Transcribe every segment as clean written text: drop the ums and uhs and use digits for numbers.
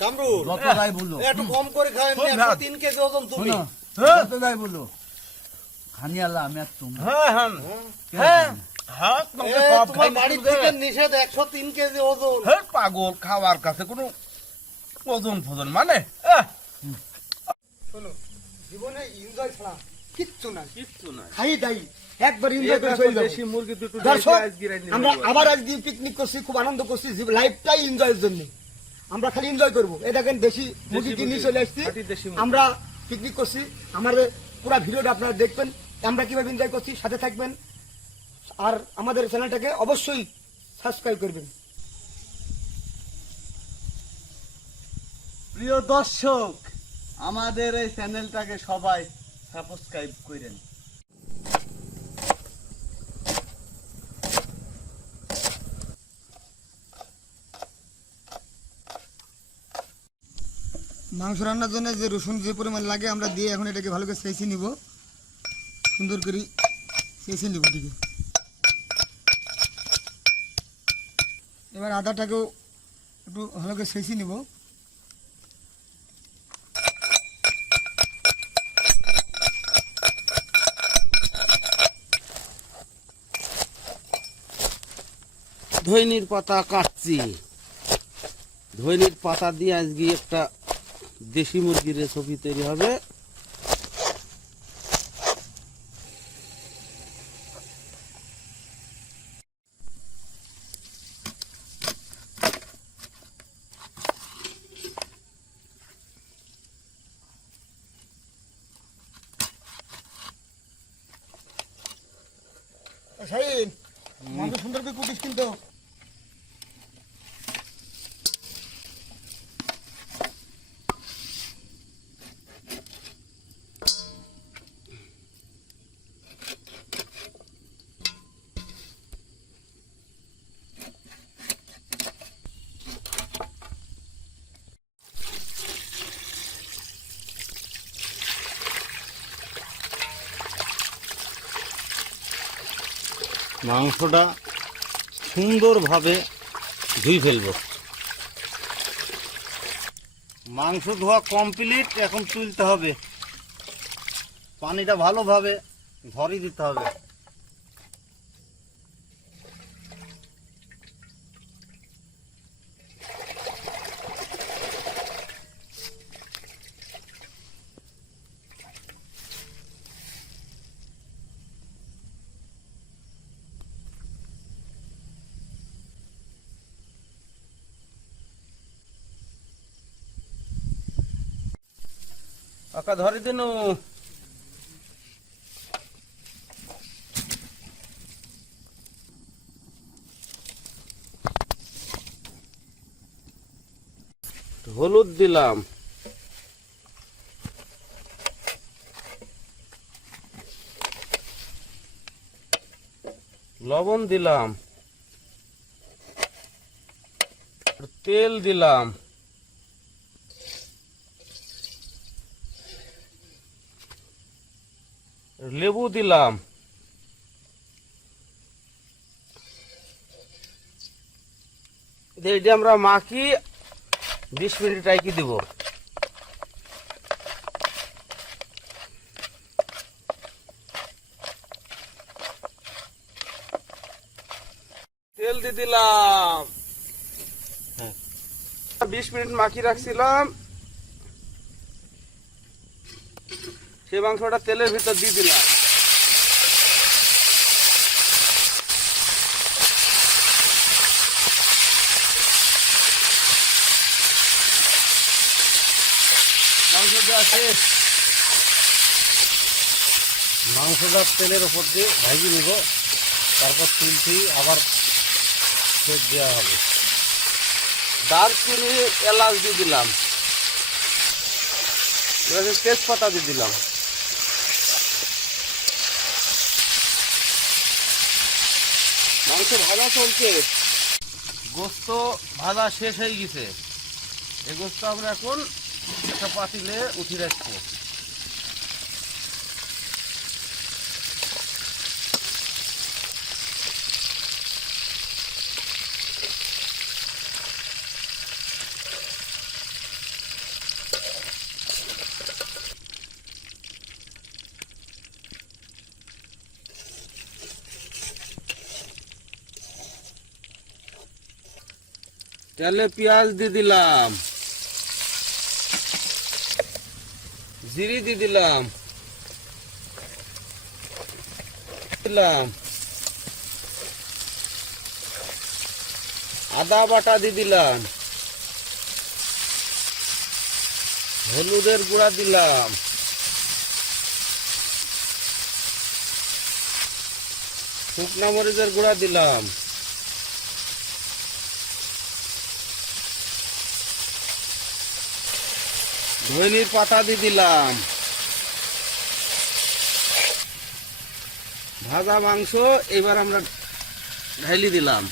কামরুল যত যাই বললো একটু কম করে খায় 3 কেজি ওজন তুমি যত যাই বললো খানি আল্লাহ আমি আর তুমি তোমার বাড়ি থেকে নিষেধ 103 কেজি ওজন। পাগল খাওয়ার কাছে কোনো ওজন ফোজন মানে শোনো জীবনে এনজয় ছাড়া কিচ্ছু না কিচ্ছু না। খাই দাই একবার এনজয় করে চলে যাবো। দেশি মুরগি দুটো দর্শক আমরা আবার আজকে পিকনিক করছি, খুব আনন্দ করছি, লাইফটাই এনজয়ের জন্য আমরা খালি এনজয় করবো। এই দেখেন দেশি মুরগি কিনে চলে আসছি, আমরা পিকনিক করছি। আমাদের পুরো ভিডিওটা আপনারা দেখবেন আমরা কিভাবে এনজয় করছি, সাথে থাকবেন আর আমাদের চ্যানেলটাকে অবশ্যই সাবস্ক্রাইব করবেন। প্রিয় দর্শক আমাদের এই চ্যানেলটাকে সবাই সাবস্ক্রাইব করেন। মাংস রান্নার জন্য যে রসুন যে পরিমাণ লাগে আমরা দিয়ে এখন এটাকে ভালো করে চেঁচে নিব, সুন্দর করে চেঁচে নিব এদিকে। এবার আদাটাকেও একটু ভালো করে চেঁচে নিব। ধইনির পাতা কাটছি, ধইনির পাতা দিয়ে আজকে একটা দেশি মুরগির রেসিপি তৈরি হবে। শাহিন মাংস সুন্দর করে কুটিস কিন্তু। মাংসটা সুন্দরভাবে ধুই ফেলবো। মাংস ধোয়া কমপ্লিট, এখন তুলতে হবে, পানিটা ভালোভাবে ঝরিয়ে দিতে হবে। আকা ধরে দিন। হলুদ দিলাম, লবণ দিলাম, তেল দিলাম, লেবু দিলাম, এটা আমরা মাখি 20 মিনিট রাখি দিব। তেল দিয়ে দিলাম, 20 মিনিট মাখি রাখছিলাম, সেই মাংসটা তেলের ভিতর দিয়ে দিলাম। মাংসটা তেলের উপর দিয়ে ভাজি নেব, তারপর তুলছি আবার ফের দেওয়া হবে। দারচিনি এলাচ দিয়ে দিলাম, এবার তেজপাতা দিয়ে দিলাম। মাংস ভাজা চলছে, গোস্ত ভাজা শেষ হয়ে গেছে। এই গোস্ত আমরা এখন একটা পাতিলে উঠিয়ে রাখবো। তেলে পেঁয়াজ দিয়ে দিলাম, জিরি দিয়ে দিলাম, আদা বাটা দিয়ে দিলাম, হলুদের গুঁড়া দিলাম, শুকনা মরিচের গুঁড়া দিলাম, ধনিয়ার পাতা দিয়ে দিলাম, ভাজা মাংস এবার আমরা ঢাইলি দিলাম।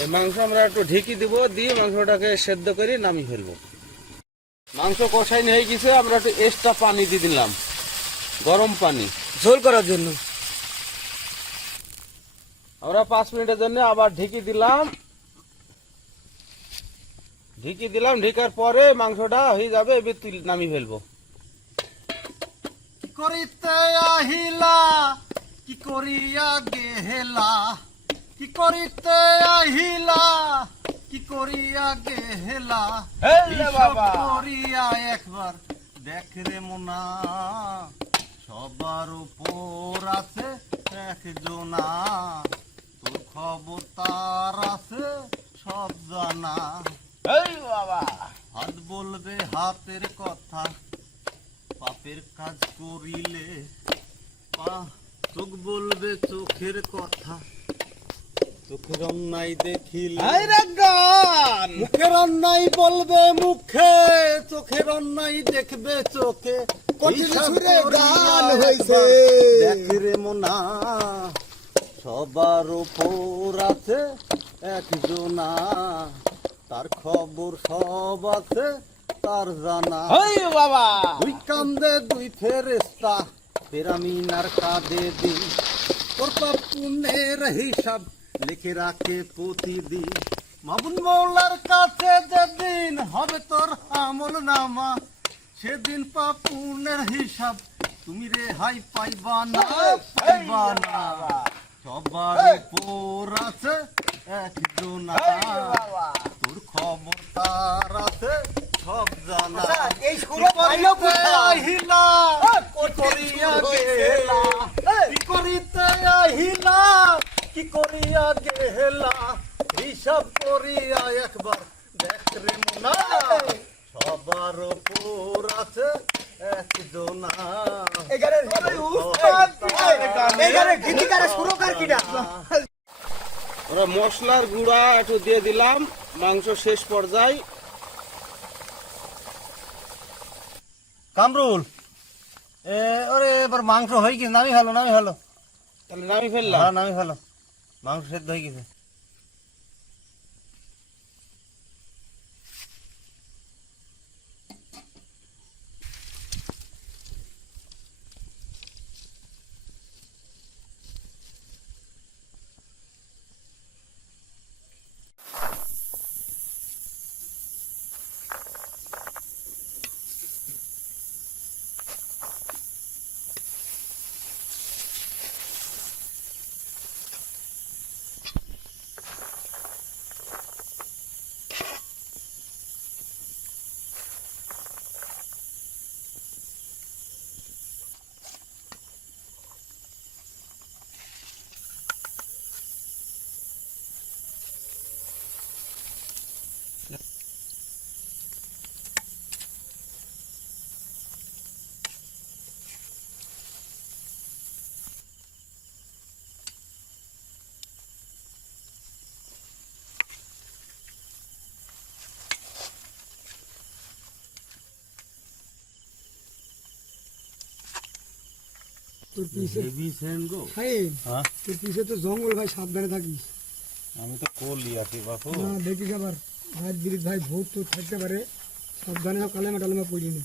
এই মাংস আমরা একটু ঢেকে দিব, দিয়ে মাংসটাকে সেদ্ধ করে নামিয়ে ফেলবো। মাংস কষাই হয়ে গেছে, আমরা একটু এক্সট্রা পানি দিয়ে দিলাম, গরম পানি ঝোল করার জন্য। আমরা 5 মিনিটের জন্য আবার ঢেকে দিলাম। ঢেকার পরে মাংসটা হয়ে যাবে, এবার তুলে নামিয়ে ফেলবো। কি করিতে আহিলা, কি করিয়া গেলা, কি করিতে আহিলা, কি করিয়া গেলা, হিসাব করিয়া একবার দেখ রে মোনা, সবার উপর আছে একজনা, তোর খবর তার আছে সব জানা। হাত বলবে হাতের কথা, পাপের কাজ করিলে চোখ বলবে চোখের কথা, চোখের অন্যায় দেখিলে মুখের অন্যায় বলবে মুখে, চোখের অন্যায় দেখবে চোখে। দেখ রে মোনা, সবার উপর আছে একজনা, তার খবর সব আছে তার জানা। দুই কান্দে দুই ফেরেশতা, পেরামিনার কাঁধে দিন, তোর পাপ পুণ্যের হিসাব লিখে রাখে প্রতিদিন। মামুন মৌলার কাছে যেদিন হবে তোর আমল নামা, সেদিন পাপ পুণ্যের হিসাব তুমি রেহাই পাইবা না, পাইবা না। সবার উপর আছে একজনা, তোর খবর তার আছে সব জানা। এই স্কুলে আহিলা, কি করিয়া গেলা, কি করিতে আহিলা, কি করিয়া গেলা, হিসাব করিয়া একবার দেখ রে মোনা, সবার উপর আছে একজনা। ওরা মশলার গুঁড়া একটু দিয়ে দিলাম, মাংস শেষ পর্যায়ে। কামরুল, ওরে এবার মাংস হয়ে গেছে, নামি ভালো, নামি ভালো, তাহলে নামি ফেললাম। হ্যাঁ নামি ভালো, মাংস সেদ্ধ হয়ে গেছে। তোর পিছে হ্যাঁ? তোর পিছে তো জঙ্গল ভাই, সাবধানে থাকিস। আমি তো করলি আছি বাপু। না দেখিস আবার ভাই বিরিদ ভাই ভূত তো থাকতে পারে, সাবধানে সব কালেমা টালেমা পড়িনি।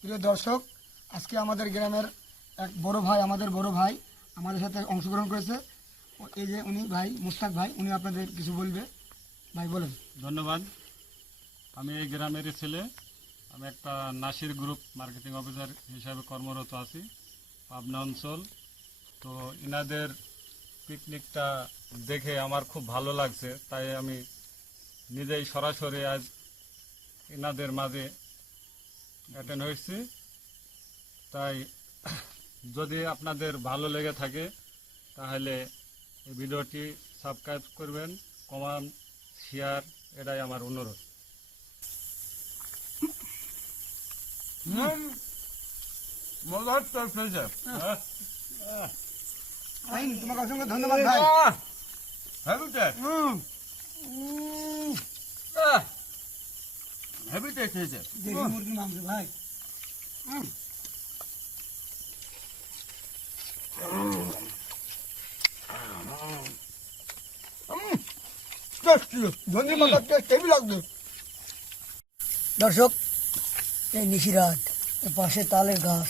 প্রিয় দর্শক, আজকে আমাদের গ্রামের এক বড় ভাই, আমাদের বড় ভাই আমাদের সাথে অংশগ্রহণ করেছে। এই যে উনি ভাই মুস্তাক ভাই, উনি আপনাদের কিছু বলবে। ভাই বলেন। ধন্যবাদ। আমি এই গ্রামের ছেলে, আমি একটা নাসির গ্রুপ মার্কেটিং অফিসার হিসাবে কর্মরত আছি পাবনা অঞ্চল। তো ইনাদের পিকনিকটা দেখে আমার খুব ভালো লাগছে, তাই আমি নিজেই সরাসরি আজ ইনাদের মাঝে অ্যাটেন্ড হয়েছি। তাই যদি আপনাদের ভালো লেগে থাকে তাহলে এই ভিডিওটি সাবস্ক্রাইব করবেন, কমেন্ট, শেয়ার, এটাই আমার অনুরোধ। মজা হচ্ছে ভাই তোমাকে অসংখ্য ধন্যবাদ ভাই। হেভি টেস্ট হেভি টেস্ট হয়েছে। দেশি মুরগির মাংস ভাই। ধন্যবাদ, টেস্ট লাগবে। দর্শক, এই নিশিরাত, এর পাশে তালের গাছ,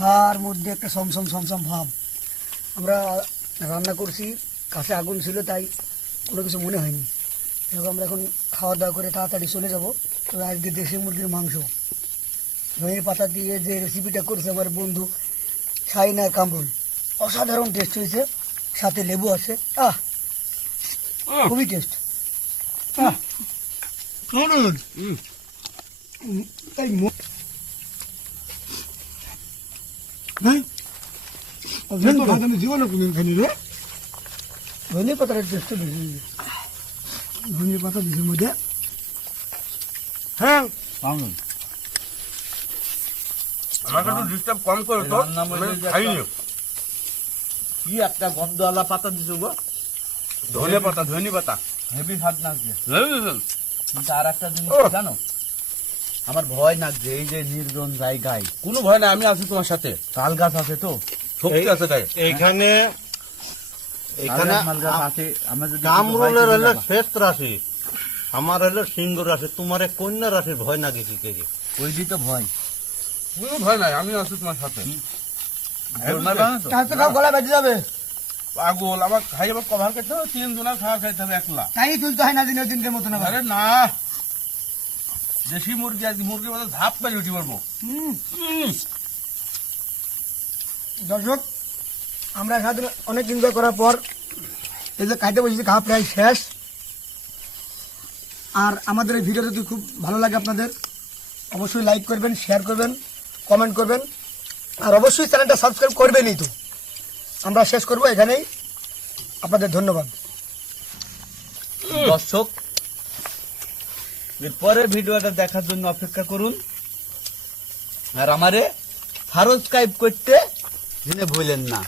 ঘার মধ্যে একটা সমসম সমসম ভাব। আমরা রান্না করছি, কাছে আগুন ছিল তাই কোনো কিছু মনে হয়নি। এবং আমরা এখন খাওয়া দাওয়া করে তাড়াতাড়ি চলে যাব। তো আজকে দেশি মুরগির মাংস ধনের পাতা দিয়ে যে রেসিপিটা করছে আমার বন্ধু শাহিন আর কামরুল, অসাধারণ টেস্ট হয়েছে, সাথে লেবু আছে। খুবই টেস্ট। তাই জীবনে কোনদিন খাইনি রে। ধনে পাতার টেস্টটা বেশি, ধনে পাতা বেশির মধ্যে। হ্যাঁ, আমাকে একটু ডিস্টার্ব কম করে তো, আমি খাইনি। কি একটা গন্ধওয়ালা পাতা দিছো গো, ধনে পাতা, ধনে পাতা হেভি স্বাদ লাগছে। বুঝলেন? কিন্তু আর একটা জিনিস জানো, আমার ভয় লাগছে এই যে নির্জন জায়গায় কোনো ভয় নাই, আমি আছি তোমার সাথে। তাল গাছ আছে তো, শক্তি আছে তাই। এইখানে এখানে তাল গাছ আছে। আমরা যদি কামরুলের হলো শ্বেত রাশি, আমার হলো সিংহ রাশি, তোমার এই কন্যা রাশির ভয় নাকি কি কে? ওই দিতে ভয় কোনো ভয় নাই, আমি আছি তোমার সাথে। গলা বেঁচে যাবে, পাগল, আমার খাই আবার কভার খেতে হবে, 3 জনের খাবার খাইতে হবে একলা। তাই তুলতে হয় না দিনের দিনের মতো না। আরে না, দেশি মুরগি, আজকে মুরগির মধ্যে ঝাপ পেয়ে উঠি পারবো। দর্শক, আমরা সাথে অনেক এনজয় করার পর এই যে খাইতে বসেছি, খাওয়া প্রায় শেষ। আর আমাদের এই ভিডিও যদি খুব ভালো লাগে আপনাদের, অবশ্যই লাইক করবেন, শেয়ার করবেন, কমেন্ট করবেন, আর অবশ্যই চ্যানেলটা সাবস্ক্রাইব করবেনই। তো আমরা শেষ করব এখানেই। আপনাদের ধন্যবাদ। দর্শক, এরপরের ভিডিওটা দেখার জন্য অপেক্ষা করুন, আর আমারে সাবস্ক্রাইব করতে ভুলেন না।